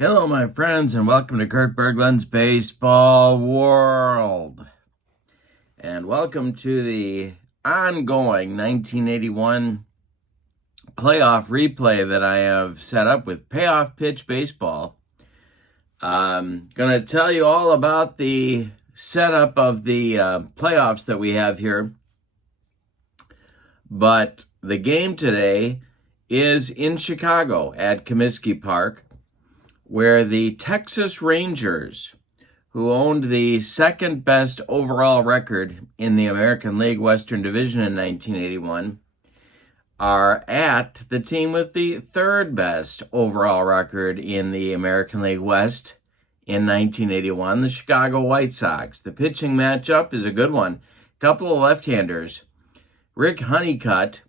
Hello, my friends, and welcome to Kurt Berglund's Baseball World. And welcome to the ongoing 1981 playoff replay that I have set up with Payoff Pitch Baseball. I'm going to tell you all about the setup of the playoffs that we have here. But the game today is in Chicago at Comiskey Park, where the Texas Rangers, who owned the second best overall record in the American League Western Division in 1981, are at the team with the third best overall record in the American League West in 1981, the Chicago White Sox. The pitching matchup is a good one. A couple of left-handers. Rick Honeycutt,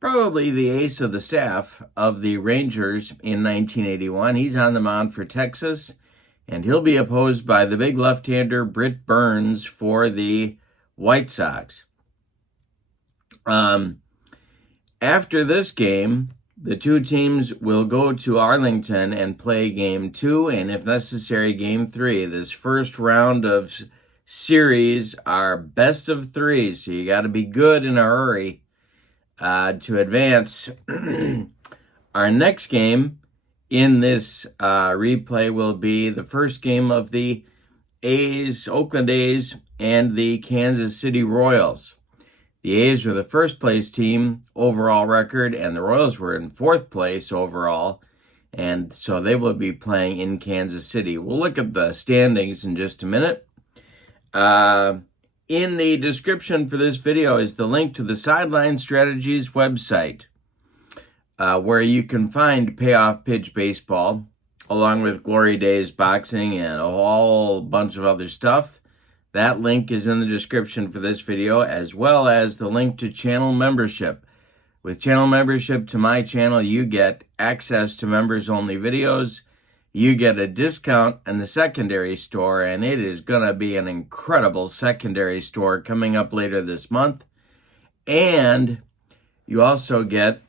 probably the ace of the staff of the Rangers in 1981. He's on the mound for Texas, and he'll be opposed by the big left-hander Britt Burns for the White Sox. After this game, the two teams will go to Arlington and play Game 2, and if necessary, Game 3. This first round of series are best of three, so you got to be good in a hurry to advance. Our next game in this replay will be the first game of the Oakland A's and the Kansas City Royals. The A's were the first place team overall record, and the Royals were in fourth place overall, and so they will be playing in Kansas City. We'll look at the standings in just a minute. In the description for this video is the link to the Sideline Strategies website, where you can find Payoff Pitch Baseball, along with Glory Days Boxing and a whole bunch of other stuff. That link is in the description for this video, as well as the link to channel membership. With channel membership to my channel, you get access to members-only videos. You get a discount in the secondary store, and it is going to be an incredible secondary store coming up later this month. And you also get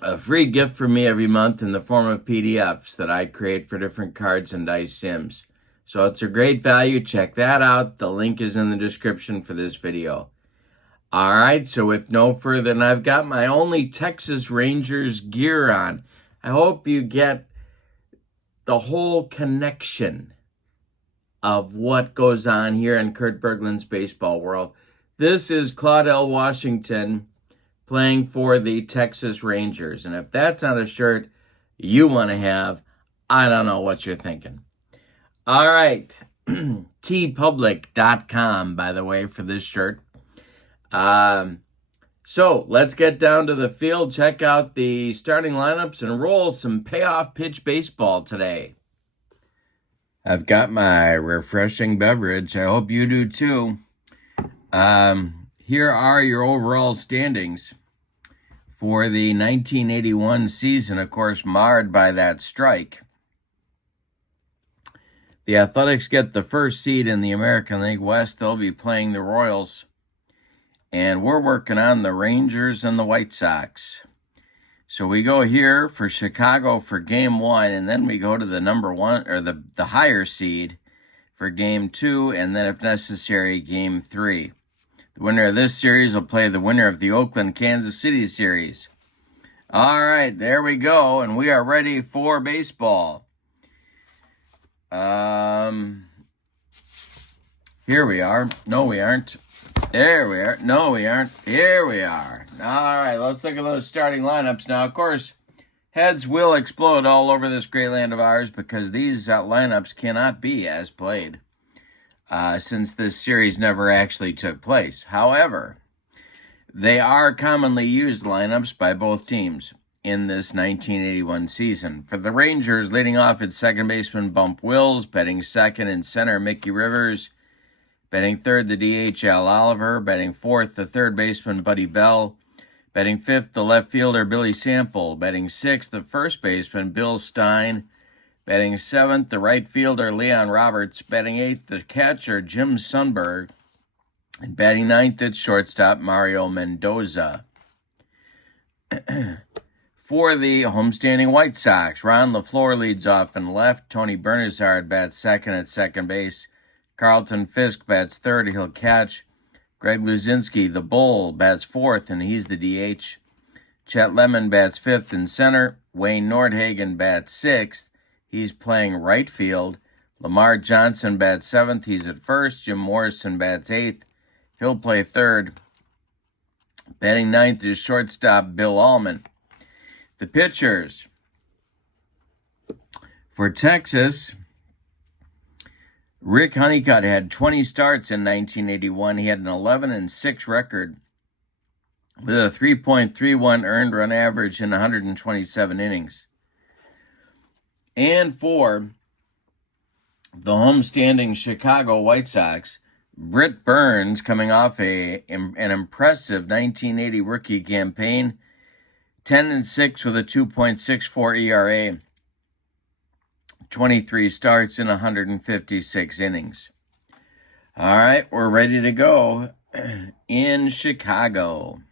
a free gift from me every month in the form of PDFs that I create for different cards and dice sims. So it's a great value. Check that out. The link is in the description for this video. All right, so with no further, and I've got my only Texas Rangers gear on. I hope you get the whole connection of what goes on here in Kurt Berglund's Baseball World. This is Claudell Washington playing for the Texas Rangers. And if that's not a shirt you want to have, I don't know what you're thinking. All right, tpublic.com, by the way, for this shirt. So let's get down to the field, check out the starting lineups, and roll some Payoff Pitch Baseball today. I've got my refreshing beverage. I hope you do too. Here are your overall standings for the 1981 season, of course, marred by that strike. The Athletics get the first seed in the American League West. They'll be playing the Royals. And we're working on the Rangers and the White Sox. So we go here for Chicago for Game 1, and then we go to the number 1, or the higher seed for Game 2, and then if necessary, Game 3. The winner of this series will play the winner of the Oakland-Kansas City series. All right, there we go, and we are ready for baseball. Here we are. No, we aren't. There we are. No, we aren't. Here we are. All right, let's look at those starting lineups. Now, of course, heads will explode all over this great land of ours because these lineups cannot be as played since this series never actually took place. However, they are commonly used lineups by both teams in this 1981 season. For the Rangers, leading off at second baseman Bump Wills, batting second and center Mickey Rivers, batting third the DH Al Oliver, batting fourth the third baseman Buddy Bell, batting fifth the left fielder Billy Sample, batting sixth the first baseman Bill Stein, batting seventh the right fielder Leon Roberts, batting eighth the catcher Jim Sundberg, and batting ninth at shortstop Mario Mendoza. For the homestanding White Sox, Ron LaFleur leads off in left. Tony Bernazard bats second at second base. Carlton Fisk bats third. He'll catch. Greg Luzinski, the Bull, bats fourth, and he's the DH. Chet Lemon bats fifth in center. Wayne Nordhagen bats sixth. He's playing right field. Lamar Johnson bats seventh. He's at first. Jim Morrison bats eighth. He'll play third. Batting ninth is shortstop Bill Allman. The pitchers for Texas, Rick Honeycutt had 20 starts in 1981. He had an 11-6 record with a 3.31 earned run average in 127 innings. And for the homestanding Chicago White Sox, Britt Burns, coming off an impressive 1980 rookie campaign, 10-6 with a 2.64 ERA, 23 starts in 156 innings. All right, we're ready to go in Chicago.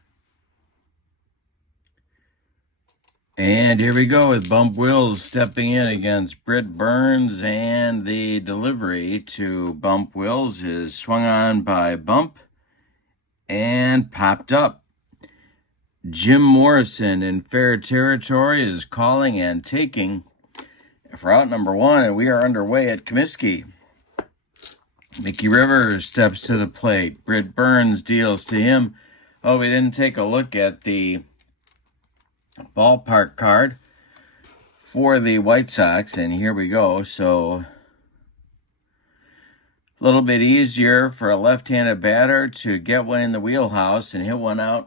And here we go with Bump Wills stepping in against Britt Burns, and the delivery to Bump Wills is swung on by Bump and popped up. Jim Morrison in fair territory is calling and taking for out number one, and we are underway at Comiskey. Mickey Rivers steps to the plate. Britt Burns deals to him. Oh, we didn't take a look at the ballpark card for the White Sox, and here we go. So a little bit easier for a left-handed batter to get one in the wheelhouse and hit one out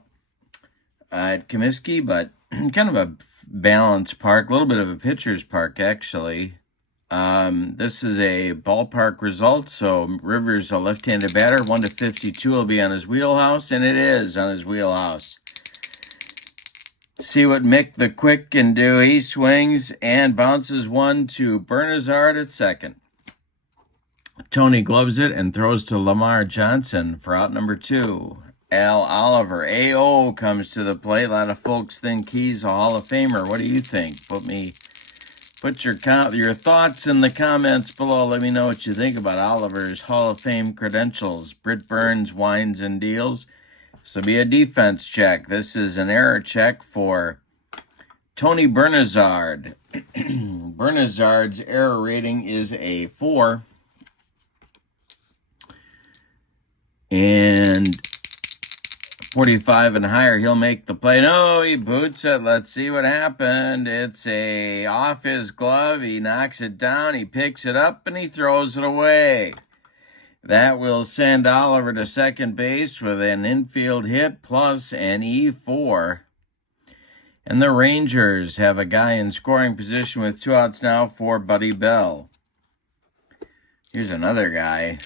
at Comiskey, but kind of a balanced park, a little bit of a pitcher's park, actually. This is a ballpark result, so Rivers, a left-handed batter, 1-52 will be on his wheelhouse, and it is on his wheelhouse. See what Mick the Quick can do. He swings and bounces one to Bernazard at second. Tony gloves it and throws to Lamar Johnson for out number two. Al Oliver, AO, comes to the plate. A lot of folks think he's a Hall of Famer. What do you think? Put your thoughts in the comments below. Let me know what you think about Oliver's Hall of Fame credentials. Britt Burns whines and deals. This will be a defense check. This is an error check for Tony Bernazard. Bernazard's error rating is a 4. And 45 and higher, he'll make the play. No, he boots it. Let's see what happened. It's off his glove. He knocks it down. He picks it up and he throws it away. That will send Oliver to second base with an infield hit plus an E4. And the Rangers have a guy in scoring position with 2 outs now for Buddy Bell. Here's another guy,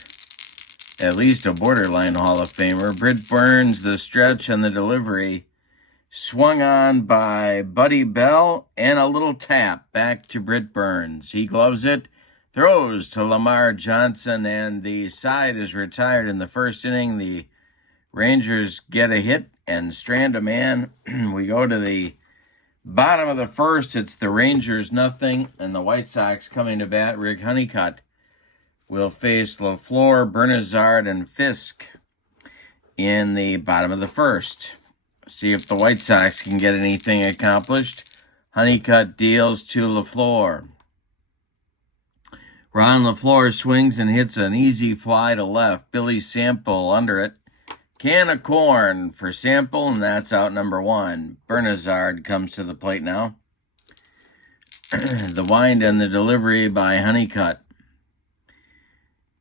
at least a borderline Hall of Famer. Britt Burns, the stretch and the delivery, swung on by Buddy Bell, and a little tap back to Britt Burns. He gloves it, throws to Lamar Johnson, and the side is retired in the first inning. The Rangers get a hit and strand a man. We go to the bottom of the first. It's the Rangers 0, and the White Sox coming to bat. Rick Honeycutt will face LaFleur, Bernazard, and Fisk in the bottom of the first. See if the White Sox can get anything accomplished. Honeycutt deals to LaFleur. Ron LaFleur swings and hits an easy fly to left. Billy Sample under it. Can of corn for Sample, and that's out number 1. Bernazard comes to the plate now. The wind and the delivery by Honeycutt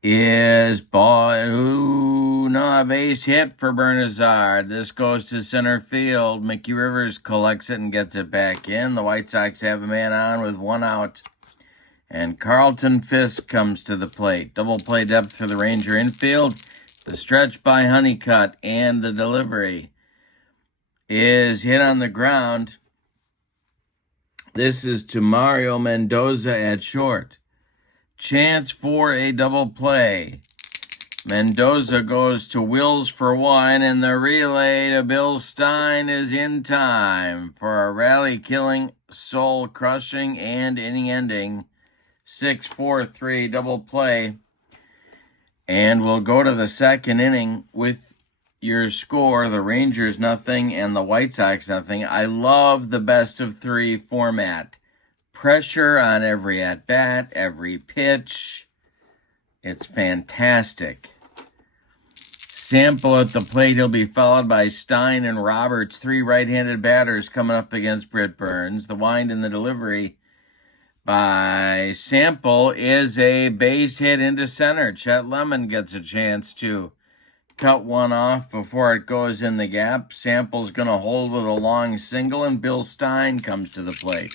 is a base hit for Bernazard. This goes to center field. Mickey Rivers collects it and gets it back in. The White Sox have a man on with 1 out. And Carlton Fisk comes to the plate. Double play depth for the Ranger infield. The stretch by Honeycutt and the delivery is hit on the ground. This is to Mario Mendoza at short. Chance for a double play. Mendoza goes to Wills for one, and the relay to Bill Stein is in time for a rally-killing, soul-crushing, and inning-ending 6-4-3 double play. And we'll go to the second inning with your score, the Rangers nothing and the White Sox nothing. I love the best-of-3 format. Pressure on every at-bat, every pitch. It's fantastic. Sample at the plate. He'll be followed by Stein and Roberts, 3 right-handed batters coming up against Britt Burns. The wind and the delivery by Sample is a base hit into center. Chet Lemon gets a chance to cut one off before it goes in the gap. Sample's going to hold with a long single, and Bill Stein comes to the plate.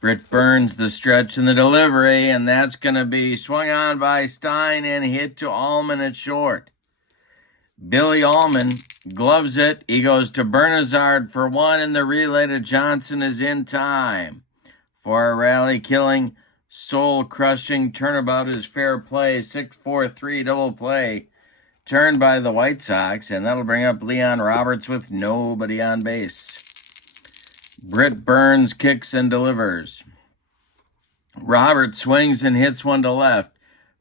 Britt Burns the stretch and the delivery, and that's going to be swung on by Stein and hit to Allman at short. Billy Allman gloves it. He goes to Bernazard for one, and the relay to Johnson is in time for a rally-killing, soul-crushing turnabout is fair play. 6-4-3 double play turned by the White Sox, and that'll bring up Leon Roberts with nobody on base. Britt Burns kicks and delivers. Roberts swings and hits one to left.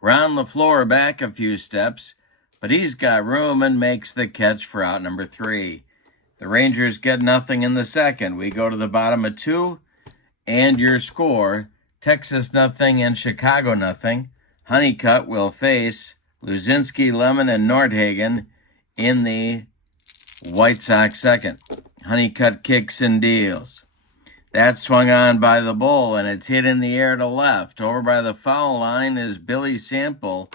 Round the floor, back a few steps, but he's got room and makes the catch for out number 3. The Rangers get nothing in the second. We go to the bottom of 2, and your score, Texas nothing and Chicago nothing. Honeycutt will face Luzinski, Lemon, and Nordhagen in the White Sox second. Honeycutt kicks and deals. That's swung on by the Bull, and it's hit in the air to left. Over by the foul line is Billy Sample,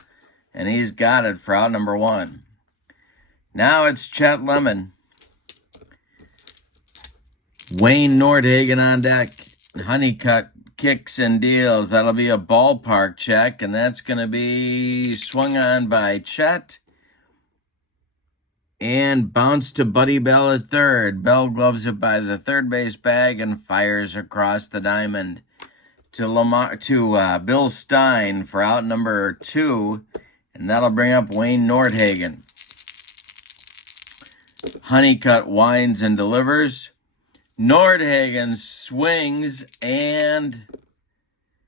and he's got it for out number 1. Now it's Chet Lemon. Wayne Nordhagen on deck. Honeycutt kicks and deals. That'll be a ballpark check, and that's going to be swung on by Chet and bounced to Buddy Bell at third. Bell gloves it by the third base bag and fires across the diamond to Bill Stein for out number 2, and that'll bring up Wayne Nordhagen. Honeycutt winds and delivers. Nordhagen swings and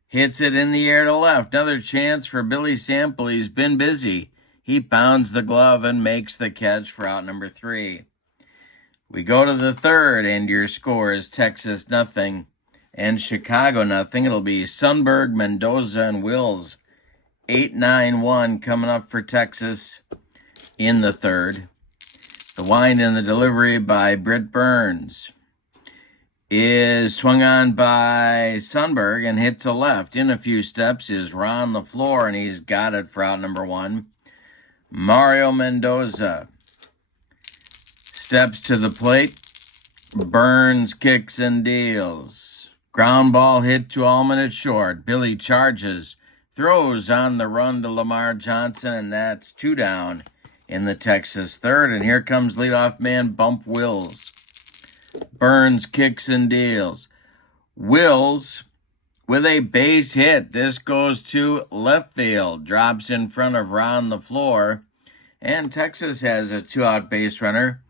hits it in the air to left. Another chance for Billy Sample. He's been busy. He pounds the glove and makes the catch for out number 3. We go to the third, and your score is Texas nothing and Chicago nothing. It'll be Sundberg, Mendoza, and Wills. 8-9-1 coming up for Texas in the third. The wind and the delivery by Britt Burns is swung on by Sundberg and hit to left. In a few steps is Ron LaFleur, and he's got it for out number 1. Mario Mendoza steps to the plate. Burns kicks and deals. Ground ball hit to Allman at short. Billy charges, throws on the run to Lamar Johnson, and that's 2 down in the Texas third. And here comes leadoff man Bump Wills. Burns kicks and deals. Wills with a base hit. This goes to left field. Drops in front of Ron LaFleur. And Texas has a 2-out base runner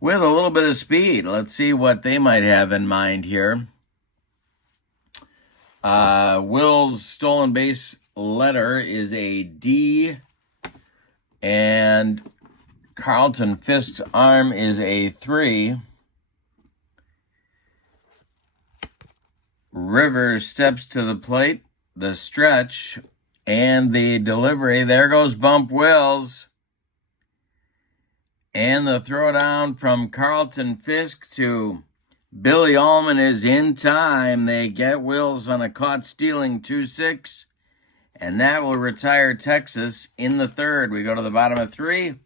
with a little bit of speed. Let's see what they might have in mind here. Will's stolen base letter is a D, and Carlton Fisk's arm is a 3. Rivers steps to the plate, the stretch, and the delivery. There goes Bump Wills. And the throwdown from Carlton Fisk to Billy Allman is in time. They get Wills on a caught stealing 2-6, and that will retire Texas in the third. We go to the bottom of 3,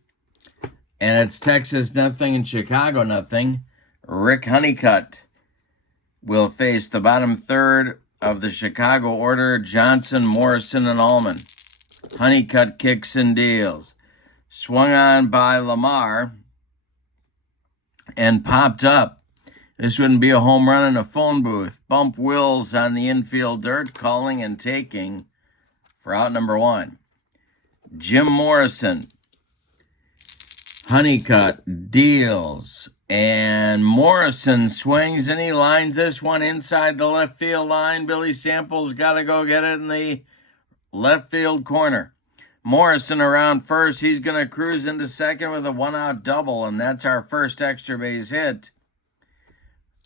and it's Texas nothing and Chicago nothing. Rick Honeycutt will face the bottom third of the Chicago order, Johnson, Morrison, and Allman. Honeycutt kicks and deals. Swung on by Lamar and popped up. This wouldn't be a home run in a phone booth. Bump Wills on the infield dirt, calling and taking for out number 1. Jim Morrison. Honeycutt deals. And Morrison swings and he lines this one inside the left field line. Billy Sample's got to go get it in the left field corner. Morrison around first. He's going to cruise into second with a one-out double, and that's our first extra base hit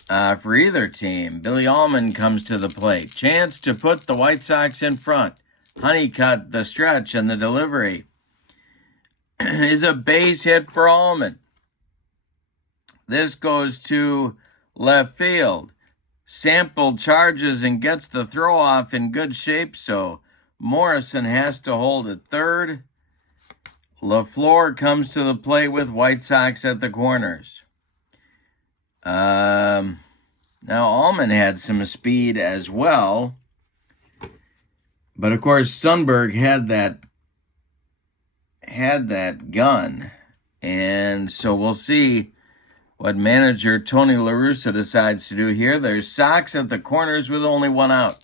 for either team. Billy Allman comes to the plate. Chance to put the White Sox in front. Honeycutt, the stretch, and the delivery is a base hit for Allman. This goes to left field. Sample charges and gets the throw off in good shape, so Morrison has to hold at third. LaFleur comes to the plate with White Sox at the corners. Now Allman had some speed as well, but of course Sundberg had that gun, and so we'll see what manager Tony La Russa decides to do here. There's Sox at the corners with only one out.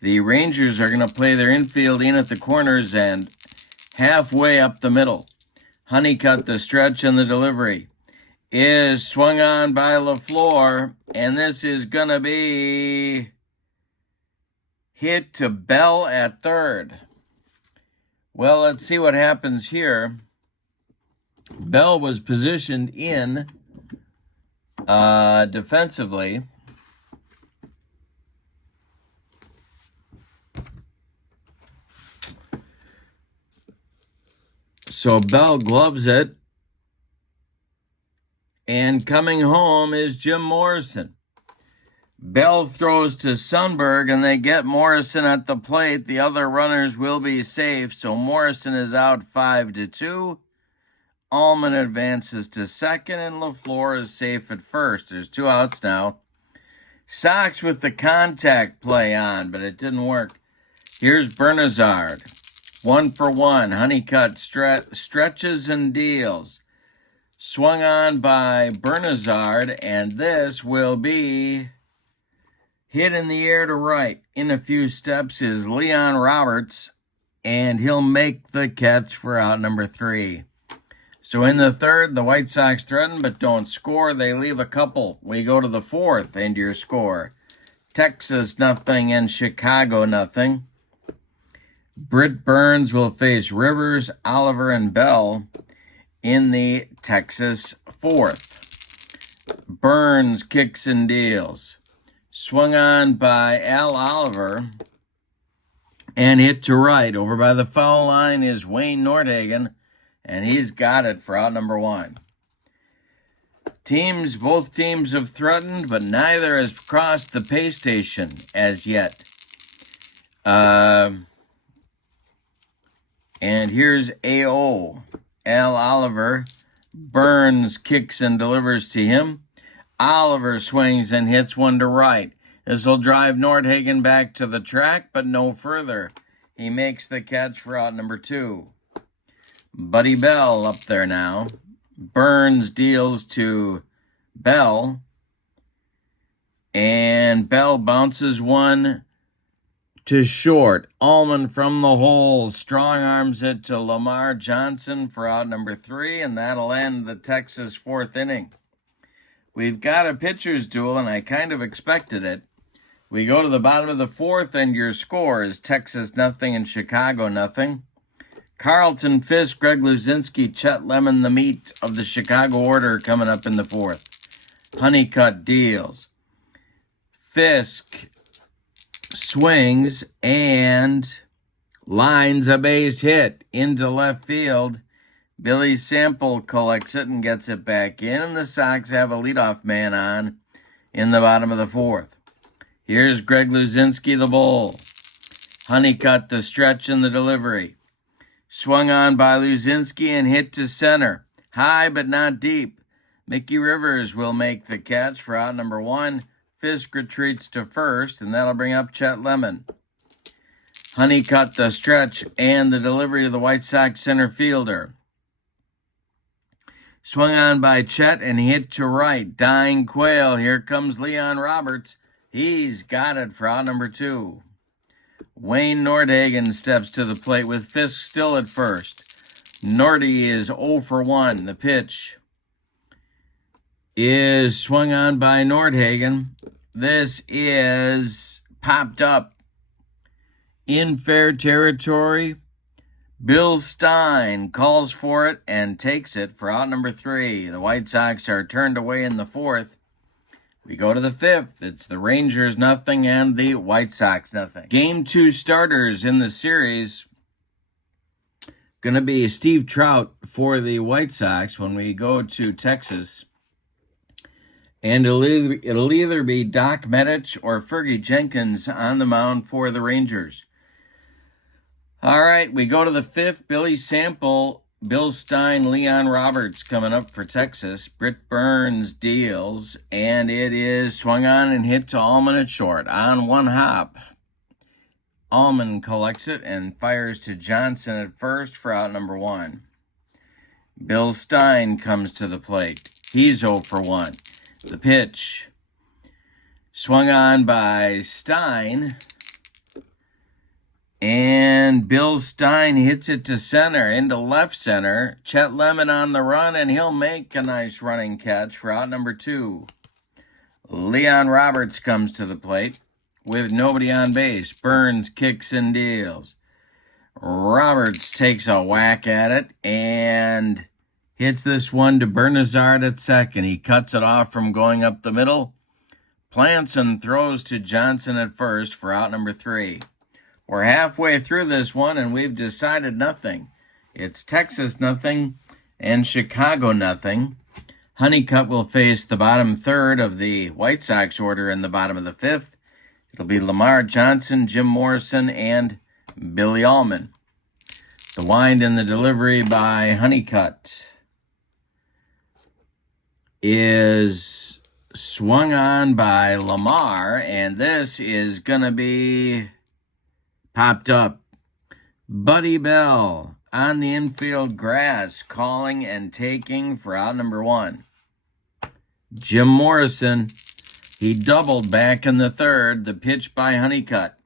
The Rangers are going to play their infield in at the corners and halfway up the middle. Honeycutt, the stretch, and the delivery is swung on by LaFleur, and this is going to be hit to Bell at third. Well, let's see what happens here. Bell was positioned in defensively. So Bell gloves it. And coming home is Jim Morrison. Bell throws to Sundberg, and they get Morrison at the plate. The other runners will be safe, so Morrison is out 5-2. Allman advances to second, and LaFleur is safe at first. There's two outs now. Sox with the contact play on, but it didn't work. Here's Bernazard. 1-for-1. Honeycutt stretches and deals. Swung on by Bernazard, and this will be hit in the air to right. In a few steps is Leon Roberts, and he'll make the catch for out number 3. So in the third, the White Sox threaten but don't score. They leave a couple. We go to the fourth, and your score. Texas 0 and Chicago 0. Britt Burns will face Rivers, Oliver, and Bell in the Texas fourth. Burns kicks and deals. Swung on by Al Oliver and hit to right. Over by the foul line is Wayne Nordhagen, and he's got it for out number 1. Both teams have threatened, but neither has crossed the pay station as yet. And here's A.O. Al Oliver. Burns kicks and delivers to him. Oliver swings and hits one to right. This will drive Nordhagen back to the track, but no further. He makes the catch for out number 2. Buddy Bell up there now. Burns deals to Bell. And Bell bounces one to short. Allman from the hole strong arms it to Lamar Johnson for out number 3, and that'll end the Texas fourth inning. We've got a pitcher's duel, and I kind of expected it. We go to the bottom of the fourth, and your score is Texas 0 and Chicago 0. Carlton Fisk, Greg Luzinski, Chet Lemon, the meat of the Chicago order coming up in the fourth. Honeycutt deals. Fisk swings and lines a base hit into left field. Billy Sample collects it and gets it back in, and the Sox have a leadoff man on in the bottom of the fourth. Here's Greg Luzinski, the bull. Honeycutt, the stretch and the delivery. Swung on by Luzinski and hit to center. High but not deep. Mickey Rivers will make the catch for out number 1. Fisk retreats to first, and that'll bring up Chet Lemon. Honeycutt, the stretch and the delivery to the White Sox center fielder. Swung on by Chet and hit to right. Dying Quail. Here comes Leon Roberts. He's got it for out number 2. Wayne Nordhagen steps to the plate with Fisk still at first. Nordy is 0 for 1. The pitch is swung on by Nordhagen. This is popped up in fair territory. Bill Stein calls for it and takes it for out number 3. The White Sox are turned away in the 4th. We go to the 5th. It's the Rangers nothing and the White Sox nothing. Game 2 starters in the series going to be Steve Trout for the White Sox when we go to Texas. And it'll either be Doc Medich or Fergie Jenkins on the mound for the Rangers. All right, we go to the 5th. Billy Sample, Bill Stein, Leon Roberts coming up for Texas. Britt Burns deals, and it is swung on and hit to Allman at short on one hop. Allman collects it and fires to Johnson at first for out number 1. Bill Stein comes to the plate. He's 0 for 1. The pitch swung on by Stein, and Bill Stein hits it to center, into left center. Chet Lemon on the run, and he'll make a nice running catch for out number 2. Leon Roberts comes to the plate with nobody on base. Burns kicks and deals. Roberts takes a whack at it and hits this one to Bernazard at second. He cuts it off from going up the middle. Plants and throws to Johnson at first for out number 3. We're halfway through this one, and we've decided nothing. It's Texas nothing and Chicago nothing. Honeycutt will face the bottom third of the White Sox order in the bottom of the 5th. It'll be Lamar Johnson, Jim Morrison, and Billy Allman. The wind and the delivery by Honeycutt is swung on by Lamar, and this is going to be popped up. Buddy Bell on the infield grass, calling and taking for out number 1. Jim Morrison, he doubled back in the 3rd. The pitch by Honeycutt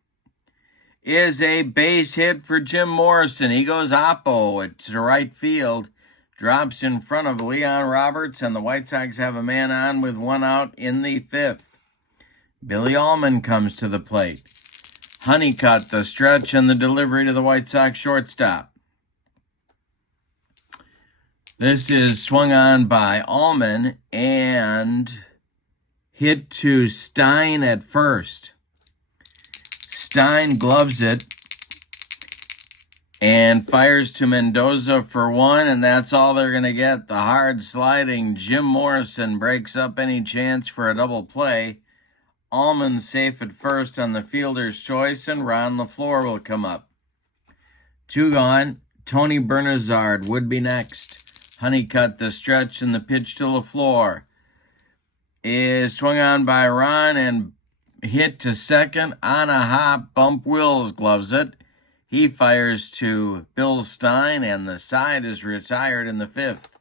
is a base hit for Jim Morrison. He goes oppo to right field, drops in front of Leon Roberts, and the White Sox have a man on with 1 out in the 5th. Billy Allman comes to the plate. Honeycutt, the stretch and the delivery to the White Sox shortstop. This is swung on by Allman and hit to Stein at first. Stein gloves it and fires to Mendoza for 1, and that's all they're going to get. The hard sliding Jim Morrison breaks up any chance for a double play. Allman safe at first on the fielder's choice, and Ron LaFleur will come up. 2 gone. Tony Bernazard would be next. Honeycutt, the stretch and the pitch to LaFleur is swung on by Ron and hit to second on a hop. Bump Wills gloves it. He fires to Bill Stein, and the side is retired in the 5th.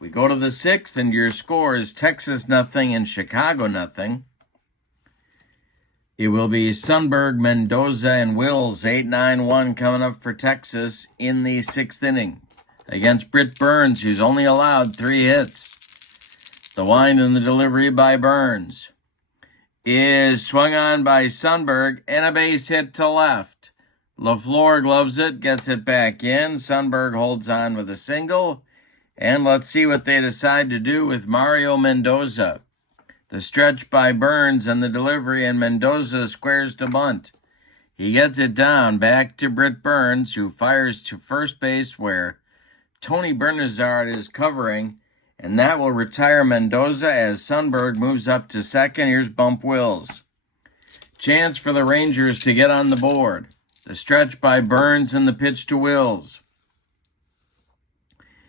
We go to the 6th, and your score is Texas nothing and Chicago nothing. It will be Sundberg, Mendoza, and Wills, 8-9-1 coming up for Texas in the 6th inning against Britt Burns, who's only allowed 3 hits. The wind and the delivery by Burns is swung on by Sundberg, and a base hit to left. LaFleur gloves it, gets it back in. Sundberg holds on with a single, and let's see what they decide to do with Mario Mendoza. The stretch by Burns and the delivery, and Mendoza squares to bunt. He gets it down back to Britt Burns, who fires to first base where Tony Bernazard is covering, and that will retire Mendoza as Sundberg moves up to second. Here's Bump Wills. Chance for the Rangers to get on the board. The stretch by Burns and the pitch to Wills.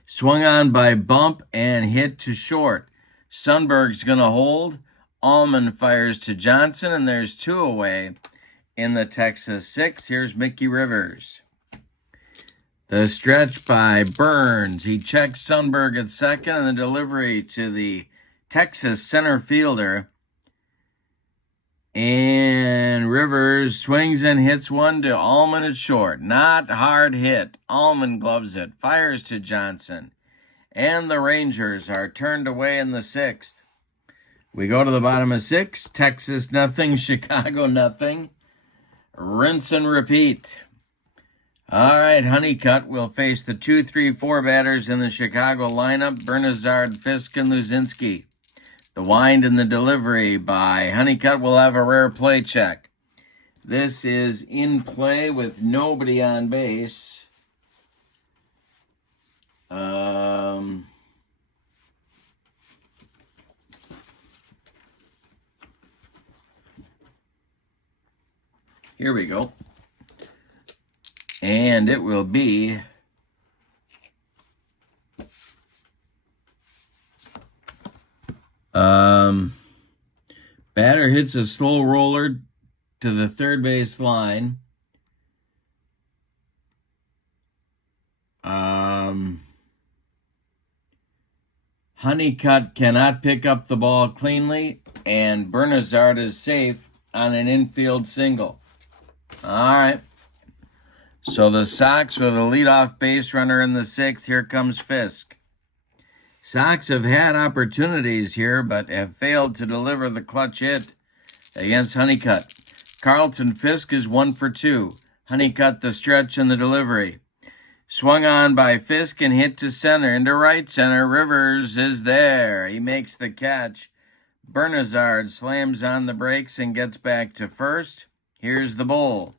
Swung on by Bump and hit to short. Sundberg's going to hold. Allman fires to Johnson, and there's 2 away in the Texas 6th. Here's Mickey Rivers. The stretch by Burns. He checks Sundberg at second, and the delivery to the Texas center fielder. And Rivers Rivers swings and hits one to Allman at short. Not hard hit. Allman gloves it. Fires to Johnson. And the Rangers are turned away in the sixth. We go to the bottom of six. Texas nothing. Chicago nothing. Rinse and repeat. All right, Honeycutt will face the 2-3-4 batters in the Chicago lineup. Bernazard, Fisk, and Luzinski. The wind and the delivery by Honeycutt will have a rare play check. This is in play with nobody on base. Here we go. And it will be batter hits a slow roller to the third base line. Honeycutt cannot pick up the ball cleanly, and Bernazard is safe on an infield single. All right. So the Sox with a leadoff base runner in the sixth. Here comes Fisk. Sox have had opportunities here, but have failed to deliver the clutch hit against Honeycutt. Carlton Fisk is 1 for 2. Honeycutt the stretch and the delivery. Swung on by Fisk and hit to center, into right center. Rivers is there. He makes the catch. Bernazard slams on the brakes and gets back to first. Here's the bowl.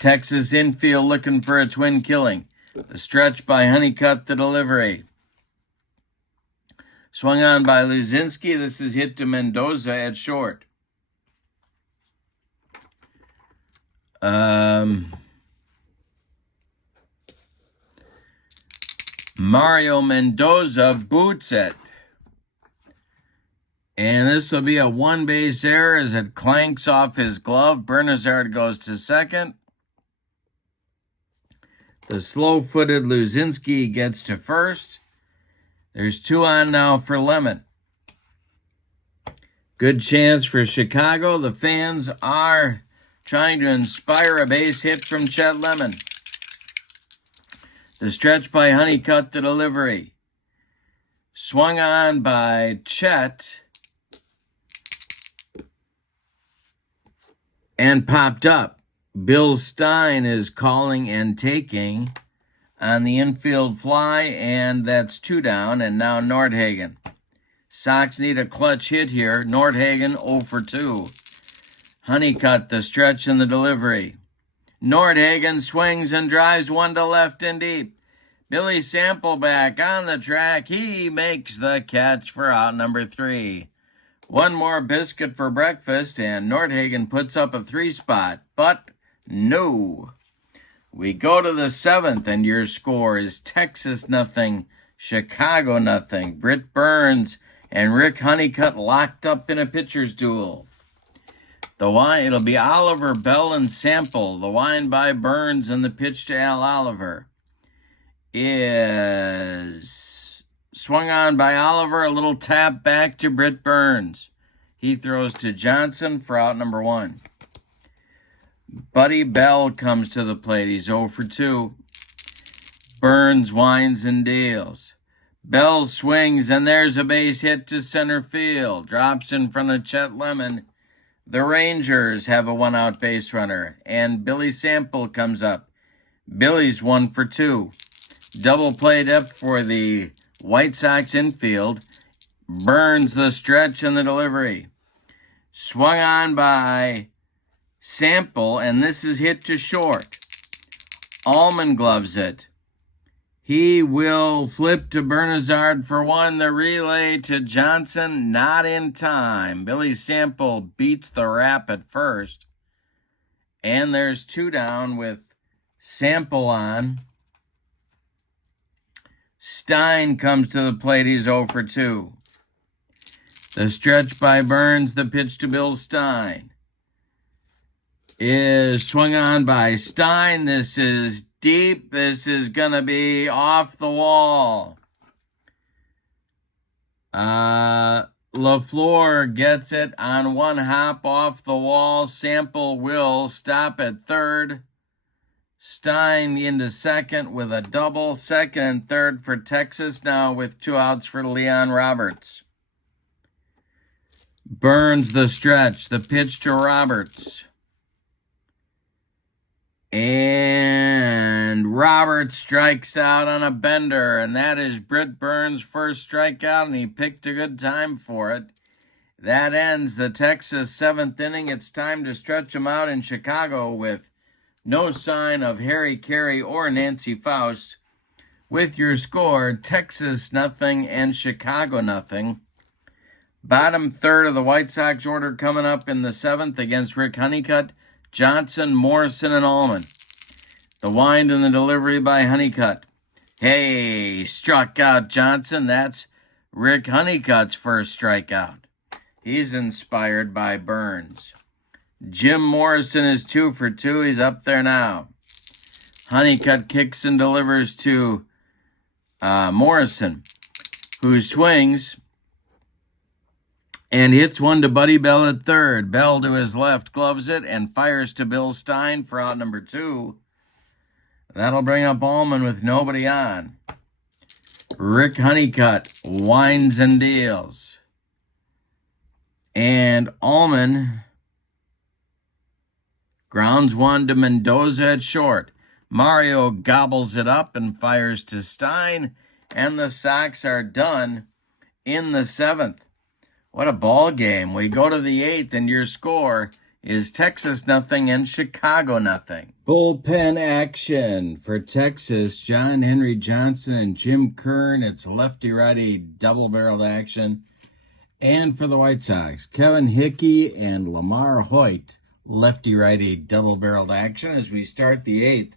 Texas infield looking for a twin killing. The stretch by Honeycutt, the delivery. Swung on by Luzinski. This is hit to Mendoza at short. Mario Mendoza boots it. And this will be a one-base error as it clanks off his glove. Bernazard goes to second. The slow-footed Luzinski gets to first. There's 2 on now for Lemon. Good chance for Chicago. The fans are trying to inspire a base hit from Chet Lemon. The stretch by Honeycutt, the delivery. Swung on by Chet and popped up. Bill Stein is calling and taking on the infield fly, and that's 2 down, and now Nordhagen. Sox need a clutch hit here. Nordhagen 0 for 2. Honeycutt, the stretch and the delivery. Nordhagen swings and drives one to left and deep. Billy Sample back on the track. He makes the catch for out number 3. One more biscuit for breakfast, and Nordhagen puts up a 3 spot, but no. We go to the 7th, and your score is Texas nothing, Chicago nothing. Britt Burns and Rick Honeycutt locked up in a pitcher's duel. It'll be Oliver, Bell, and Sample. The wind by Burns and the pitch to Al Oliver is swung on by Oliver. A little tap back to Britt Burns. He throws to Johnson for out number 1. Buddy Bell comes to the plate. He's 0 for 2. Burns winds and deals. Bell swings, and there's a base hit to center field. Drops in front of Chet Lemon. The Rangers have a 1-out base runner, and Billy Sample comes up. Billy's 1 for 2. Double play depth for the White Sox infield. Burns the stretch and the delivery. Swung on by Sample, and this is hit to short. Allman gloves it. He will flip to Bernazard for 1. The relay to Johnson, not in time. Billy Sample beats the wrap at first. And there's 2 down with Sample on. Stein comes to the plate. He's 0 for 2. The stretch by Burns, the pitch to Bill Stein is swung on by Stein. This is deep. This is going to be off the wall. LaFleur gets it on one hop off the wall. Sample will stop at third. Stein into second with a double. Second and third for Texas now with 2 outs for Leon Roberts. Burns the stretch. The pitch to Roberts. And Roberts strikes out on a bender, and that is Britt Burns' first strikeout, and he picked a good time for it. That ends the Texas 7th inning. It's time to stretch them out in Chicago with no sign of Harry Carey or Nancy Faust. With your score, Texas 0 and Chicago 0. Bottom third of the White Sox order coming up in the 7th against Rick Honeycutt, Johnson, Morrison, and Allman. The wind and the delivery by Honeycutt. Hey, struck out Johnson. That's Rick Honeycutt's first strikeout. He's inspired by Burns. Jim Morrison is 2 for 2. He's up there now. Honeycutt kicks and delivers to Morrison, who swings and hits one to Buddy Bell at third. Bell to his left gloves it and fires to Bill Stein for out number 2. That'll bring up Allman with nobody on. Rick Honeycutt winds and deals. And Allman grounds one to Mendoza at short. Mario gobbles it up and fires to Stein. And the Sox are done in the 7th. What a ball game. We go to the 8th, and your score is Texas 0 and Chicago 0. Bullpen action for Texas. John Henry Johnson and Jim Kern. It's lefty-righty double-barreled action. And for the White Sox, Kevin Hickey and Lamar Hoyt. Lefty-righty double-barreled action as we start the 8th.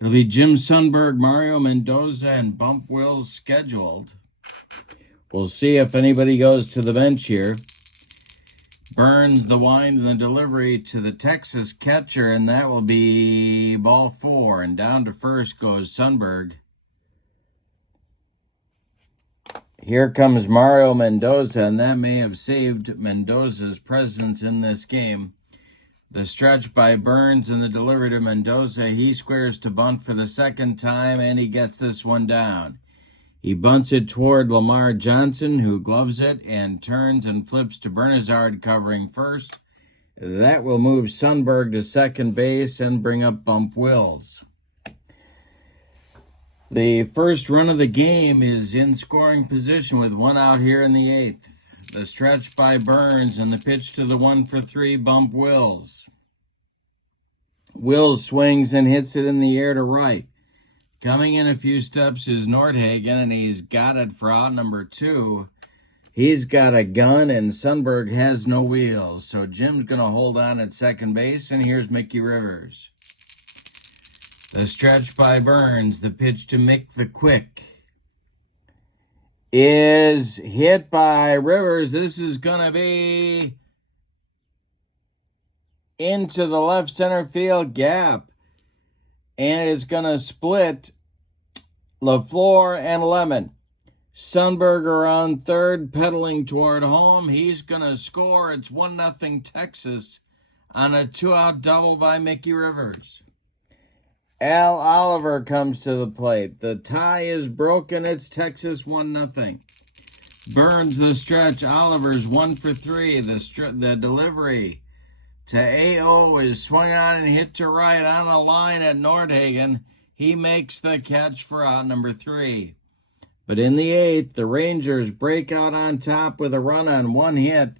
It'll be Jim Sundberg, Mario Mendoza, and Bump Wills scheduled. We'll see if anybody goes to the bench here. Burns the wind and the delivery to the Texas catcher, and that will be ball 4. And down to first goes Sundberg. Here comes Mario Mendoza, and that may have saved Mendoza's presence in this game. The stretch by Burns and the delivery to Mendoza. He squares to bunt for the second time, and he gets this one down. He bunts it toward Lamar Johnson, who gloves it and turns and flips to Bernazard covering first. That will move Sundberg to second base and bring up Bump Wills. The first run of the game is in scoring position with 1 out here in the 8th. The stretch by Burns and the pitch to the 1 for 3 Bump Wills. Wills swings and hits it in the air to right. Coming in a few steps is Nordhagen, and he's got it for out number 2. He's got a gun, and Sundberg has no wheels. So Jim's going to hold on at second base, and here's Mickey Rivers. The stretch by Burns, the pitch to Mick the Quick, is hit by Rivers. This is going to be into the left center field gap. And it's going to split LaFleur and Lemon. Sundberg around third, pedaling toward home. He's going to score. It's 1-0 Texas on a 2-out double by Mickey Rivers. Al Oliver comes to the plate. The tie is broken. It's Texas 1-0. Burns the stretch. Oliver's 1 for 3. The delivery to A.O. is swung on and hit to right on a line at Nordhagen. He makes the catch for out number 3. But in the 8th, the Rangers break out on top with a run on 1 hit.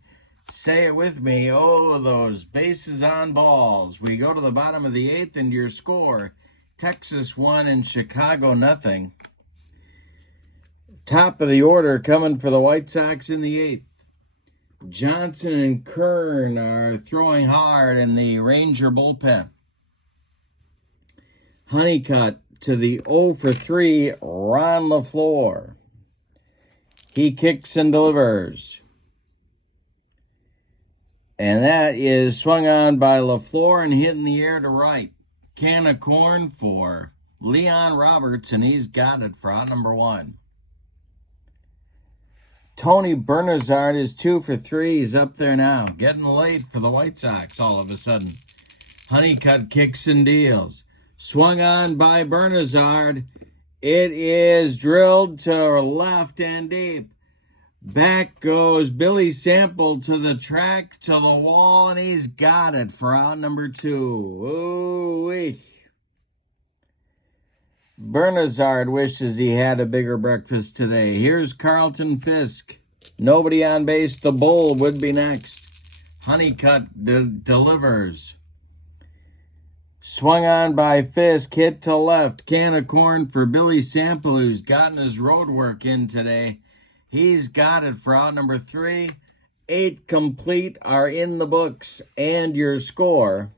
Say it with me. Oh, those bases on balls. We go to the bottom of the 8th, and your score, Texas 1 and Chicago 0. Top of the order coming for the White Sox in the 8th. Johnson and Kern are throwing hard in the Ranger bullpen. Honeycutt to the 0 for 3, Ron LaFleur. He kicks and delivers. And that is swung on by LaFleur and hit in the air to right. Can of corn for Leon Roberts, and he's got it for out number 1. Tony Bernazard is 2 for 3. He's up there now. Getting late for the White Sox all of a sudden. Honeycutt kicks and deals. Swung on by Bernazard. It is drilled to left and deep. Back goes Billy Sample to the track, to the wall, and he's got it for out number 2. Ooh-wee. Bernazard wishes he had a bigger breakfast today. Here's Carlton Fisk. Nobody on base. The Bull would be next. Honeycutt delivers. Swung on by Fisk. Hit to left. Can of corn for Billy Sample, who's gotten his road work in today. He's got it for out number 3. 8 complete are in the books. And your score,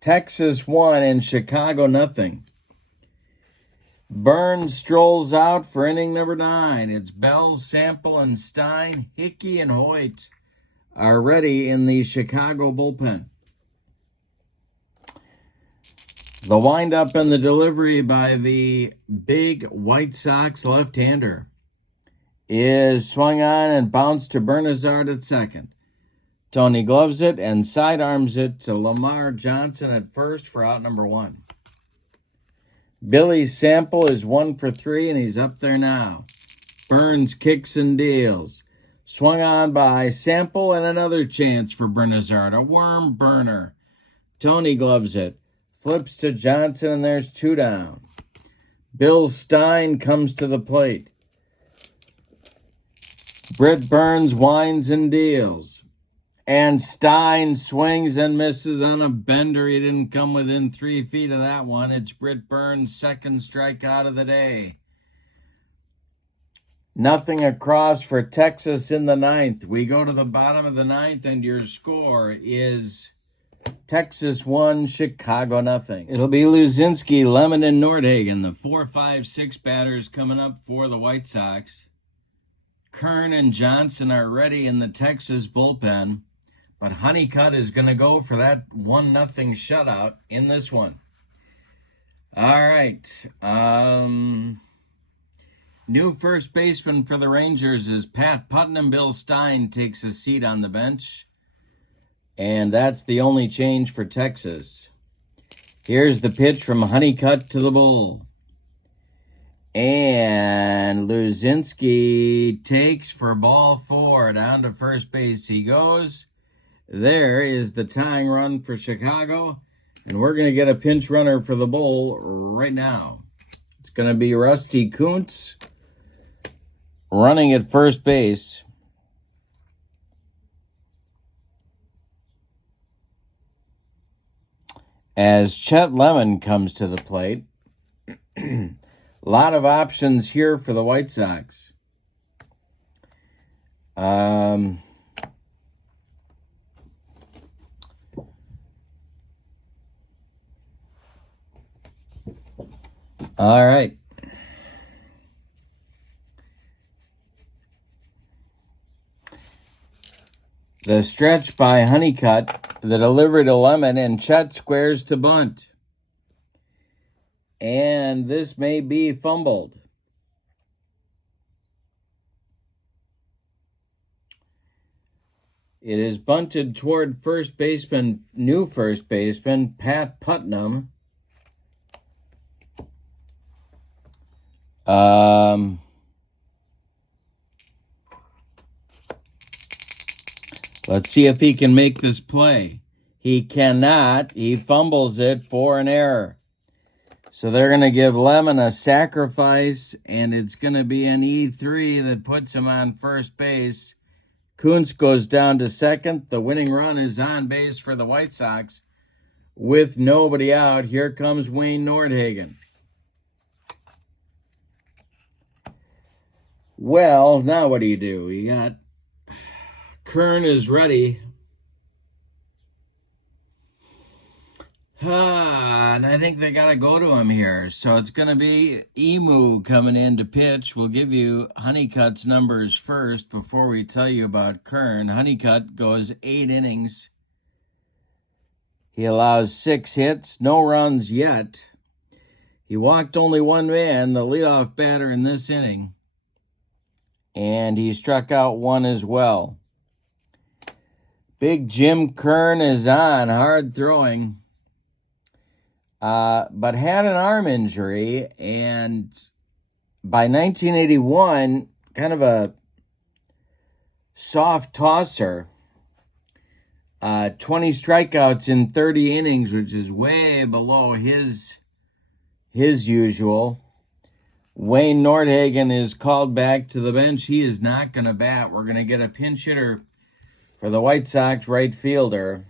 Texas 1 and Chicago nothing. Burns strolls out for inning number 9. It's Bell, Sample, and Stein. Hickey and Hoyt are ready in the Chicago bullpen. The windup and the delivery by the big White Sox left-hander is swung on and bounced to Bernazard at second. Tony gloves it and sidearms it to Lamar Johnson at first for out number 1. Billy Sample is 1 for 3, and he's up there now. Burns kicks and deals. Swung on by Sample, and another chance for Bernazard. A worm burner. Tony gloves it. Flips to Johnson, and there's 2 down. Bill Stein comes to the plate. Britt Burns winds and deals. And Stein swings and misses on a bender. He didn't come within 3 feet of that one. It's Britt Burns' second strikeout of the day. Nothing across for Texas in the 9th. We go to the bottom of the 9th, and your score is Texas 1, Chicago nothing. It'll be Luzinski, Lemon, and Nordhagen, the 4, 5, 6 batters coming up for the White Sox. Kern and Johnson are ready in the Texas bullpen. But Honeycutt is going to go for that 1-0 shutout in this one. All right. New first baseman for the Rangers is Pat Putnam. Bill Stein takes a seat on the bench. And that's the only change for Texas. Here's the pitch from Honeycutt to the Bull. And Luzinski takes for ball 4. Down to first base he goes. There is the tying run for Chicago. And we're going to get a pinch runner for the Bull right now. It's going to be Rusty Kuntz running at first base. As Chet Lemon comes to the plate. A lot of options here for the White Sox. All right. The stretch by Honeycutt, the delivery to Lemon, and Chet squares to bunt. And this may be fumbled. It is bunted toward first baseman, new first baseman, Pat Putnam. Let's see if he can make this play. He cannot. He fumbles it for an error. So they're going to give Lemon a sacrifice, and it's going to be an E3 that puts him on first base. Kuntz goes down to second. The winning run is on base for the White Sox. With nobody out, here comes Wayne Nordhagen. Well, now what do? You got Kern is ready. And I think they got to go to him here. So it's going to be Emu coming in to pitch. We'll give you Honeycutt's numbers first before we tell you about Kern. Honeycutt goes 8 innings. He allows 6 hits, no runs yet. He walked only 1 man, the leadoff batter in this inning. and he struck out one as well. Big Jim Kern is on, hard throwing, but had an arm injury, and by 1981, kind of a soft tosser. 20 strikeouts in 30 innings, which is way below his usual. Wayne Nordhagen is called back to the bench. He is not going to bat. We're going to get a pinch hitter for the White Sox right fielder.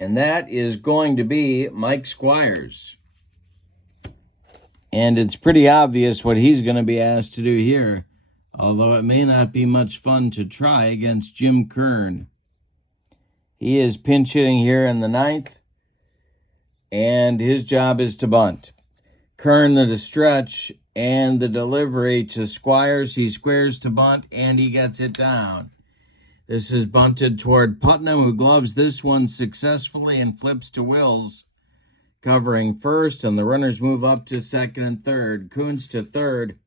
And that is going to be Mike Squires. And it's pretty obvious what he's going to be asked to do here, although it may not be much fun to try against Jim Kern. He is pinch hitting here in the ninth, and his job is to bunt. Kern the stretch and the delivery to Squires. He squares to bunt, and he gets it down. This is bunted toward Putnam, who gloves this one successfully and flips to Wills, covering first, and the runners move up to second and third. Kuntz to third,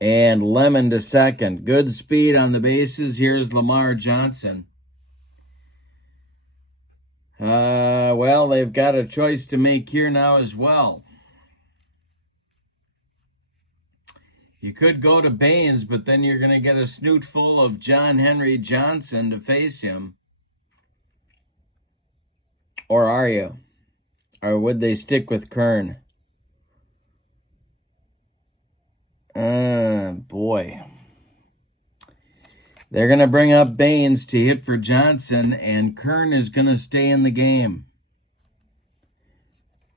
and Lemon to second. Good speed on the bases. Here's Lamar Johnson. Well, they've got a choice to make here now as well. You could go to Baines, but then you're going to get a snoot full of John Henry Johnson to face him. Or are you? Or would they stick with Kern? Boy. They're going to bring up Baines to hit for Johnson, and Kern is going to stay in the game.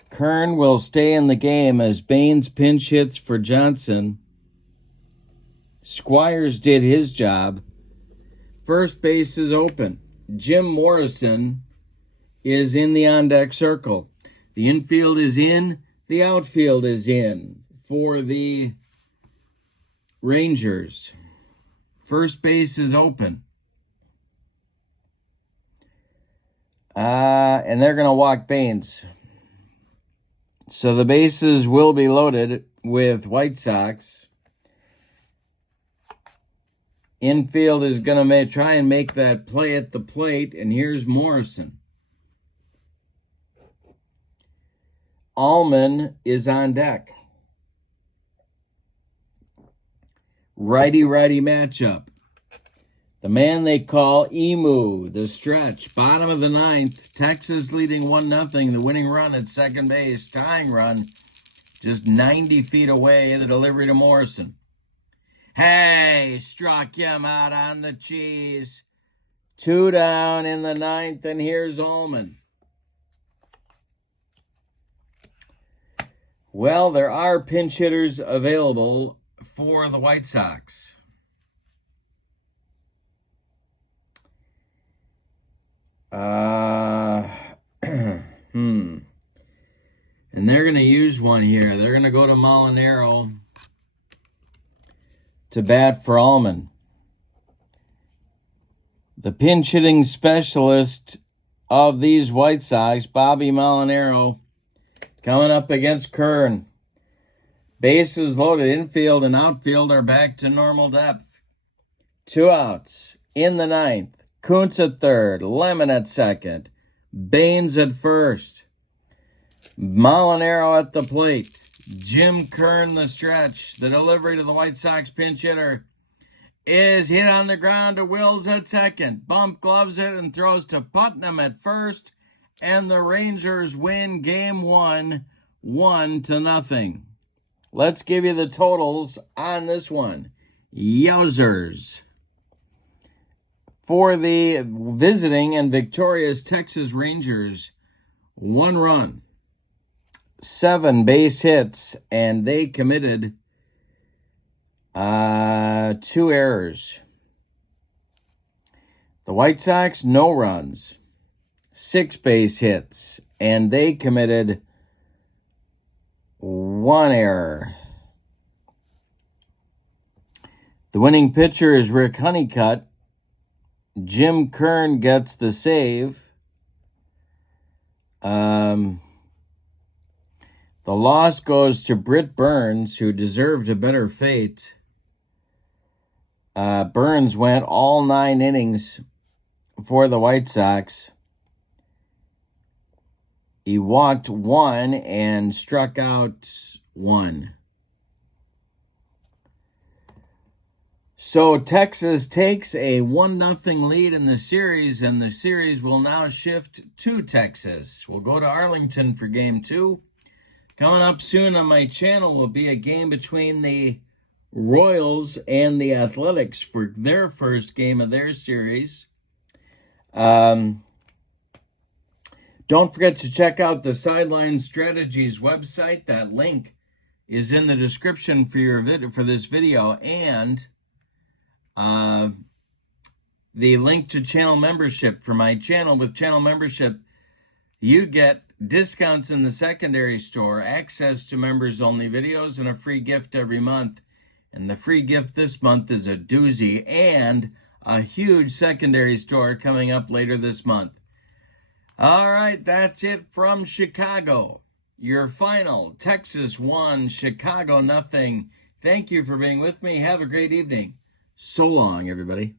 Kern will stay in the game as Baines pinch hits for Johnson. Squires did his job. First base is open. Jim Morrison is in the on-deck circle. The infield is in. The outfield is in for the Rangers. First base is open. And they're going to walk Baines. So the bases will be loaded with White Sox. Infield is going to try and make that play at the plate, and here's Morrison. Allman is on deck. Righty-righty matchup. The man they call Emu, the stretch. Bottom of the ninth, Texas leading 1-0. The winning run at second base, tying run, just 90 feet away. The delivery to Morrison. Hey, struck him out on the cheese. 2 down in the ninth, and here's Allman. Well, there are pinch hitters available for the White Sox. And they're going to use one here. They're going to go to Molinaro to bat for Allman. The pinch hitting specialist of these White Sox, Bobby Molinaro, coming up against Kern. Bases loaded. Infield and outfield are back to normal depth. 2 outs in the ninth. Kuntz at third. Lemon at second. Baines at first. Molinaro at the plate. Jim Kern the stretch. The delivery to the White Sox pinch hitter is hit on the ground to Wills at second. Bump gloves it and throws to Putnam at first. And the Rangers win game 1, 1-0. Let's give you the totals on this one. Yowzers. For the visiting and victorious Texas Rangers, 1 run, 7 base hits, and they committed 2 errors. The White Sox, no runs, 6 base hits, and they committed 1 error. The winning pitcher is Rick Honeycutt. Jim Kern gets the save. The The loss goes to Britt Burns, who deserved a better fate. Burns went all 9 innings for the White Sox. He walked 1 and struck out 1. So Texas takes a 1-0 lead in the series, and the series will now shift to Texas. We'll go to Arlington for Game 2. Coming up soon on my channel will be a game between the Royals and the Athletics for their first game of their series. Don't forget to check out the Sideline Strategies website. That link is in the description for this video, and the link to channel membership for my channel. With channel membership, you get discounts in the secondary store, access to members-only videos, and a free gift every month. And the free gift this month is a doozy and a huge secondary store coming up later this month. All right, that's it from Chicago. Your final, Texas 1, Chicago 0. Thank you for being with me. Have a great evening. So long, everybody.